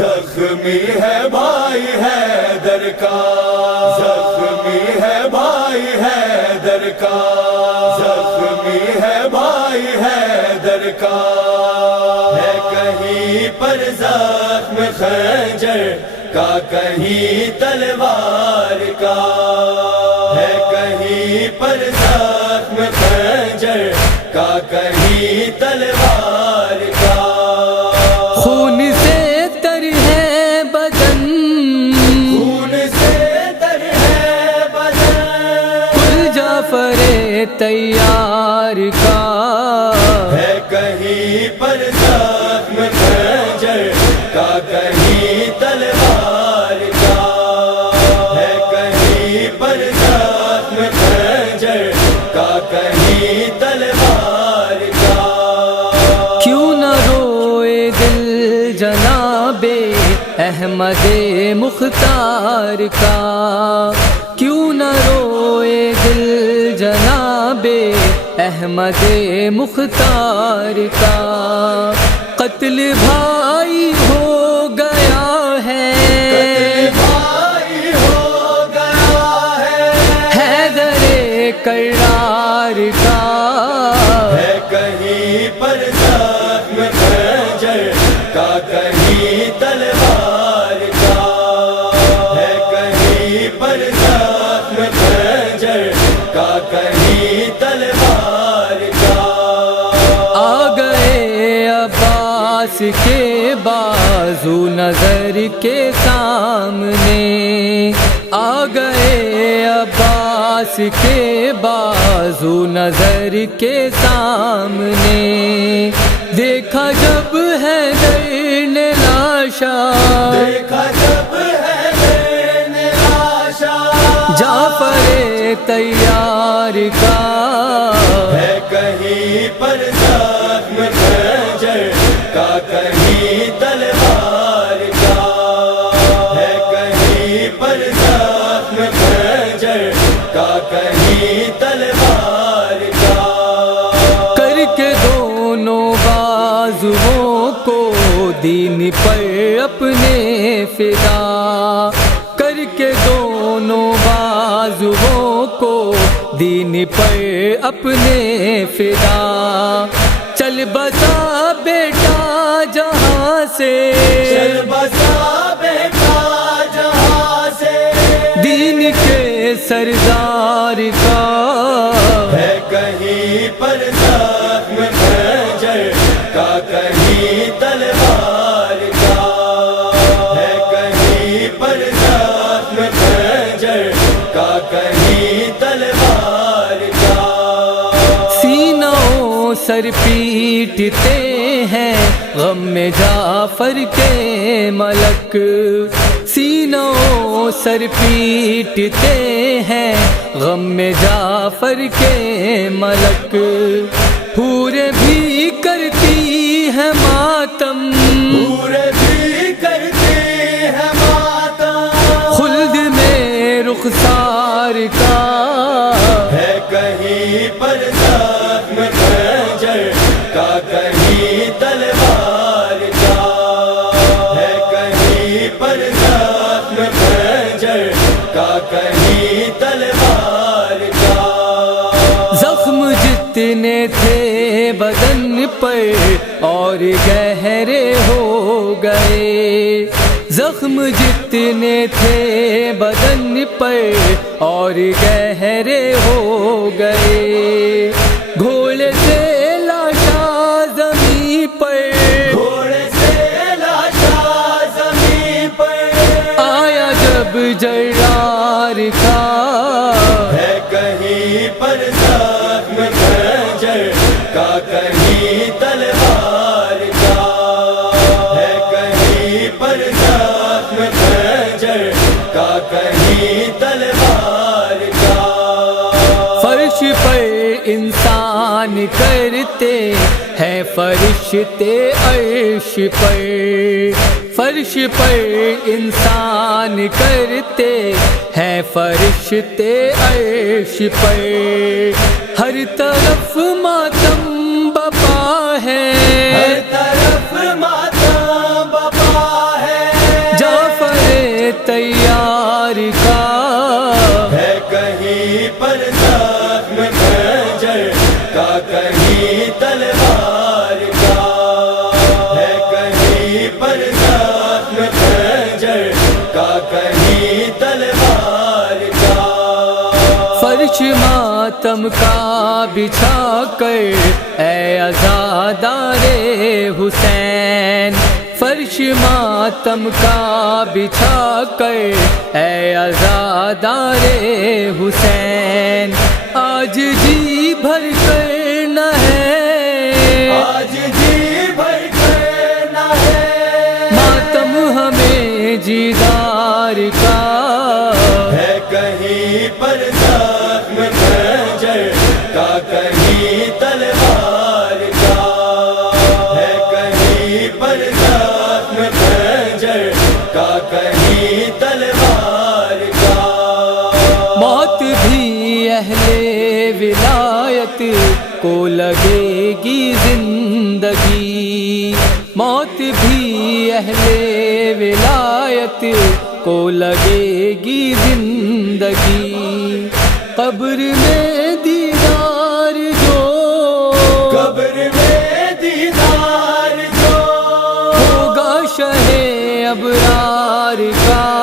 زخمی ہے بھائی حیدر کا، زخمی ہے بھائی حیدر کا، زخمی ہے بھائی حیدر کا، ہے کہیں پر زخم خنجر کا، کہیں تلوار کا، ہے کہیں پر زخم خنجر کا، کہیں تلوار کا۔ خون سے تر ہے بدن، خون سے تر ہے بدن، کل جعفر تیار کا، ہے کہیں پر زخم خنجر کا، کہیں تلوار کا، ہے کہیں پر زخم خنجر کا، کہیں تلوار کا۔ کیوں نہ روئے دل جناب احمد مختار کا، کیوں نہ روئے دل جناب احمد مختار کا، قتل بھائی ہو گیا ہے، قتل بھائی ہو گیا ہے، حیدر کرار کا، ہے کہیں پر زخم خنجر کا، کہیں تلوار کا، ہے کہیں پر زخم خنجر کا، کہیں تلوار کا۔ آ گئے عباس کے بازو نظر کے سامنے، آ گئے عباس کے بازو نظر کے سامنے، دیکھا جب حیدر نے لاشا، دیکھا جب حیدر نے لاشا، جعفر تیار کا، ہے کہیں پر زخم خنجر کا، کہیں تلوار کا، ہے کہیں پر زخم خنجر کا، کہیں تلوار کا۔ کر کے دونوں بازوؤں کو دین پر اپنے فدا، کر کے دونوں بازوؤں کو دین پر اپنے فدا، چل بسا بیٹا جہاں سے، چل بسا بیٹا جہاں سے، دین کے سردار کا، ہے کہیں پر زخم خنجر کا، کہیں تلوار کا، ہے کہیں پر زخم خنجر کا، کہیں تلوار کا۔ سینوں سر پیٹتے ہیں غم میں جعفر کے ملک، سینوں سر پیٹتے ہیں غم میں جعفر کے ملک، حوریں بھی کرتی ہیں ماتم، پورے بھی کرتے ہیں ماتم، خلد میں رخسار کا، ہے کہیں پر زخم خنجر کا، کہیں تلوار کا، ہے کہیں پر زخم خنجر کا، کہیں تلوار کا۔ زخم جتنے تھے بدن پر اور گہرے ہو گئے، زخم جتنے تھے بدن پر اور گہرے ہو گئے، گھوڑے سے لاشا زمین پر، گھوڑے سے لاشا زمین پر، آیا جب جرار کا، ہے کہیں پر زخم خنجر کا، کہیں تلوار کا، ہے کہیں پر زخم خنجر کا، کہیں تلوار کا۔ فرش پر انسان کرتے ہیں فرشتے عرش پر، فرش پر انسان کرتے ہیں فرشتے عرش پر، ہر طرف ماتم بپا ہے، ہر طرف ماتم بپا ہے، ماتم کا بچھا کر اے عزادار حسین، فرش ماتم کا بچھا کر اے عزادار حسین، آج جی بھر کر نہ ہے، آج جی بھر کر نہ ہے، ماتم ہمیں جیدار کا ہے کہیں پر زخم خنجر کا، کہیں تلوار کا، ہے کہیں پر زخم خنجر کا، کہیں تلوار کا۔ موت بھی اہل ولایت کو لگے گی زندگی، موت بھی اہل ولایت کو لگے گی زندگی، قبر میں دیدار جو، قبر میں دیدار جو، ہوگا شہ ابرار کا،